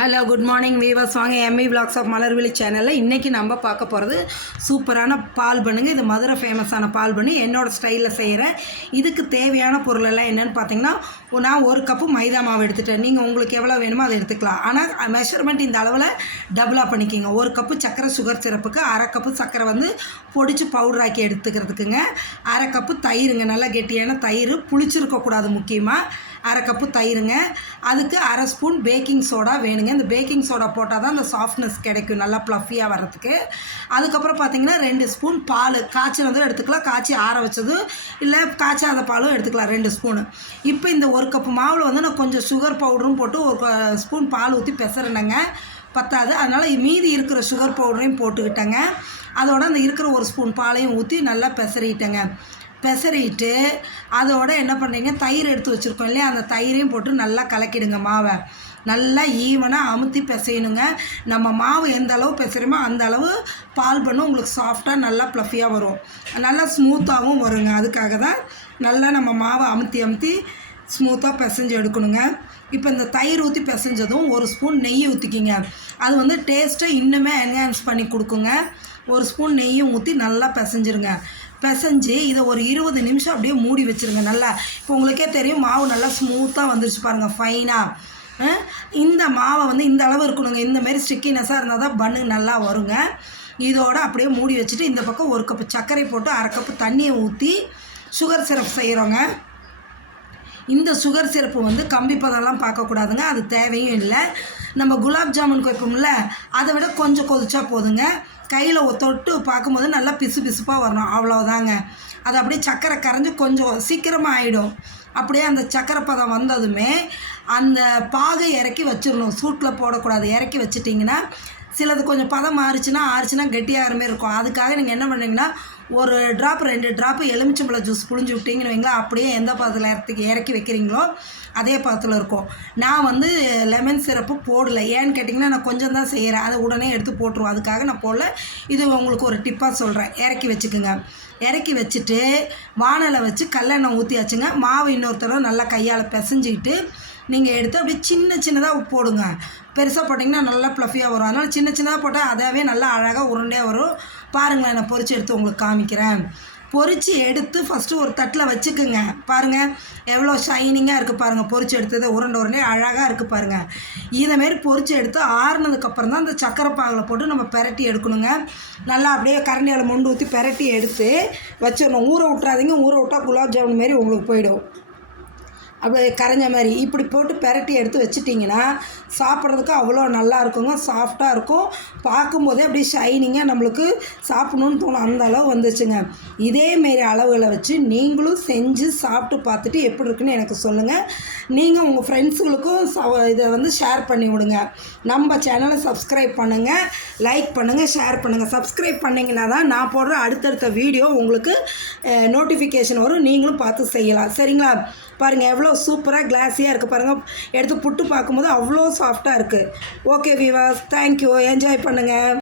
Hello good morning viewers. வாங்க ME vlogs of Malarvizhi சேனலில் இன்றைக்கி நம்ம பார்க்க போகிறது சூப்பரான பால் பண்ணுங்க. இது மதுரை ஃபேமஸான பால் பண்ணி என்னோடய ஸ்டைலில் செய்கிறேன். இதுக்கு தேவையான பொருளெல்லாம் என்னென்னு பார்த்தீங்கன்னா, நான் ஒரு கப்பு மைதா மாவு எடுத்துட்டேன். நீங்கள் உங்களுக்கு எவ்வளோ வேணுமோ அதை எடுத்துக்கலாம். ஆனால் மெஷர்மெண்ட் இந்த அளவில் டபுளாக பண்ணிக்கிங்க. ஒரு கப்பு சர்க்கரை சுகர் சிரப்புக்கு அரை கப்பு சர்க்கரை வந்து பொடிச்சு பவுடராக்கி எடுத்துக்கிறதுக்குங்க. அரை கப்பு தயிருங்க, நல்லா கெட்டியான தயிர், புளிச்சிருக்கக்கூடாது. முக்கியமாக அரை கப்பு தயிருங்க. அதுக்கு அரை ஸ்பூன் பேக்கிங் சோடா வேணுங்க. இந்த பேக்கிங் சோடா போட்டால் தான் அந்த சாஃப்ட்னஸ் கிடைக்கும், நல்லா ப்ளஃபியாக வர்றதுக்கு. அதுக்கப்புறம் பார்த்திங்கன்னா 2 ஸ்பூன் பால், காய்ச்சினதும் எடுத்துக்கலாம், காய்ச்சி ஆற வச்சது இல்லை காய்ச்சாத பாலும் எடுத்துக்கலாம் 2 ஸ்பூனு. இப்போ இந்த ஒரு கப்பு மாவில் வந்து நான் கொஞ்சம் சுகர் பவுடரும் போட்டு ஒரு ஸ்பூன் பால் ஊற்றி பெசறினேங்க. பத்தாது, அதனால் மீதி இருக்கிற சுகர் பவுடரையும் போட்டுக்கிட்டேங்க. அதோட அந்த இருக்கிற ஒரு ஸ்பூன் பாலையும் ஊற்றி நல்லா பெசறிட்டேங்க. பெசறிட்டு அதோட என்ன பண்ணுறீங்க, தயிர் எடுத்து வச்சுருக்கோம் இல்லையா, அந்த தயிரையும் போட்டு நல்லா கலக்கிடுங்க. மாவை நல்லா ஈவனாக அமுத்தி பிசையணுங்க. நம்ம மாவு எந்த அளவு பிசைறோமோ அந்த அளவு பால் பண்ணு உங்களுக்கு சாஃப்டாக நல்லா ப்ளஃபியாக வரும், நல்லா ஸ்மூத்தாகவும் வருங்க. அதுக்காக தான் நல்லா நம்ம மாவை அமுத்தி ஸ்மூத்தாக பிசைஞ்சு எடுக்கணுங்க. இப்போ இந்த தயிர் ஊற்றி பிசைஞ்சதும் ஒரு ஸ்பூன் நெய் ஊற்றிக்கிங்க. அது வந்து டேஸ்ட்டை இன்னுமே என்ஹான்ஸ் பண்ணி கொடுக்குங்க. ஒரு ஸ்பூன் நெய்யும் ஊற்றி நல்லா பிசைஞ்சிருங்க. பிசைஞ்சு இதை ஒரு 20 நிமிஷம் அப்படியே மூடி வச்சுருங்க. நல்லா இப்போ உங்களுக்கே தெரியும் மாவு நல்லா ஸ்மூத்தாக வந்துருச்சு பாருங்கள், ஃபைனாக. இந்த மாவை வந்து இந்த அளவு இருக்கணுங்க. இந்தமாரி ஸ்டிக்கினஸாக இருந்தால் தான் பன்னு நல்லா வருங்க. இதோடு அப்படியே மூடி வச்சுட்டு இந்த பக்கம் ஒரு கப்பு சர்க்கரை போட்டு அரை கப்பு தண்ணியை ஊற்றி சுகர் சிரப் செய்கிறோங்க. இந்த சுகர் சிரப்பு வந்து கம்பி பதம்லாம் பார்க்கக்கூடாதுங்க, அது தேவையும் இல்லை. நம்ம குலாப் ஜாமுனுக்கு வைப்போம்ல, அதை விட கொஞ்சம் கொதிச்சா போதுங்க. கையில் தொட்டு பார்க்கும்போது நல்லா பிசுப்பாக வரணும், அவ்வளோதாங்க. அது அப்படியே சர்க்கரை கரைஞ்சி கொஞ்சம் சீக்கிரமாக ஆகிடும். அப்படியே அந்த சர்க்கரை பதம் வந்ததுமே அந்த பாகை இறக்கி வச்சிடணும். சூட்டில் போடக்கூடாது. இறக்கி வச்சிட்டிங்கன்னா சிலது கொஞ்சம் பதம் ஆறுச்சுன்னா கெட்டியாகிற மாதிரி இருக்கும். அதுக்காக நீங்கள் என்ன பண்ணுறீங்கன்னா, ஒரு ட்ராப் 2 ட்ராப்பு எலுமிச்சம்பழம் ஜூஸ் புழிஞ்சு விட்டிங்கன்னு வைங்களா, அப்படியே எந்த பதத்தில் இறக்கி வைக்கிறீங்களோ அதே பதத்தில் இருக்கும். நான் வந்து லெமன் சிரப்பு போடலை. ஏன்னு கேட்டிங்கன்னா, நான் கொஞ்சம் தான் செய்கிறேன், அதை உடனே எடுத்து போட்டுருவோம். அதுக்காக நான் போடல. இது உங்களுக்கு ஒரு டிப்பாக சொல்கிறேன். இறக்கி வச்சுக்குங்க. இறக்கி வச்சுட்டு வானலை வச்சு கல்லெண்ணெய் ஊற்றியாச்சுங்க. மாவு இன்னொரு தடவை நல்லா கையால் பிசைஞ்சிக்கிட்டு நீங்கள் எடுத்து அப்படியே சின்னதாக போடுங்க. பெருசாக போட்டிங்கன்னா நல்லா ப்ளஃபியாக வரும். அதனால் சின்னதாக போட்டால் அதாவே நல்லா அழகாக உருண்டையாக வரும். பாருங்களேன், நான் பொரிச்சு எடுத்து உங்களுக்கு காமிக்கிறேன். பொரிச்சு எடுத்து ஃபஸ்ட்டு ஒரு தட்டில் வச்சுக்குங்க. பாருங்கள் எவ்வளோ ஷைனிங்காக இருக்குது பாருங்கள். பொரிச்சு எடுத்தது உருண்டை அழகாக இருக்குது பாருங்கள். இதேமாரி பொரிச்சு எடுத்து ஆறுனதுக்கப்புறம் தான் அந்த சக்கரை பாகில் போட்டு நம்ம பெரட்டி எடுக்கணுங்க. நல்லா அப்படியே கரண்டியால் மொண்டு ஊற்றி பெரட்டி எடுத்து வச்சிடணும். ஊற விட்றாதீங்க, ஊற விட்டால் குலாப் ஜாமுன் மாரி உங்களுக்கு போயிடும், அப்படியே கரைஞ்ச மாதிரி. இப்படி போட்டு பெரட்டி எடுத்து வச்சிட்டிங்கன்னா சாப்பிட்றதுக்கு அவ்வளோ நல்லா இருக்குங்க, சாஃப்டாக இருக்கும். பார்க்கும்போதே அப்படியே ஷைனிங்காக நம்மளுக்கு சாப்பிட்ணுன்னு தோணும், அந்த அளவு வந்துச்சுங்க. இதேமாரி அளவுகளை வச்சு நீங்களும் செஞ்சு சாப்பிட்டு பார்த்துட்டு எப்படி இருக்குன்னு எனக்கு சொல்லுங்கள். நீங்கள் உங்கள் ஃப்ரெண்ட்ஸுகளுக்கும் இதை வந்து ஷேர் பண்ணி விடுங்க. நம்ம சேனலை சப்ஸ்கிரைப் பண்ணுங்கள், லைக் பண்ணுங்கள், ஷேர் பண்ணுங்கள். சப்ஸ்கிரைப் பண்ணிங்கன்னா தான் நான் போடுற அடுத்தடுத்த வீடியோ உங்களுக்கு நோட்டிஃபிகேஷன் வரும், நீங்களும் பார்த்து செய்யலாம். சரிங்களா? பாருங்கள் எவ்வளோ சூப்பராக கிளாஸியாக இருக்குது பாருங்கள். எடுத்து புட்டு பார்க்கும்போது அவ்வளோ சாஃப்டாக இருக்குது. Okay viewers, thank you. என்ஜாய் பண்ணுங்கள்.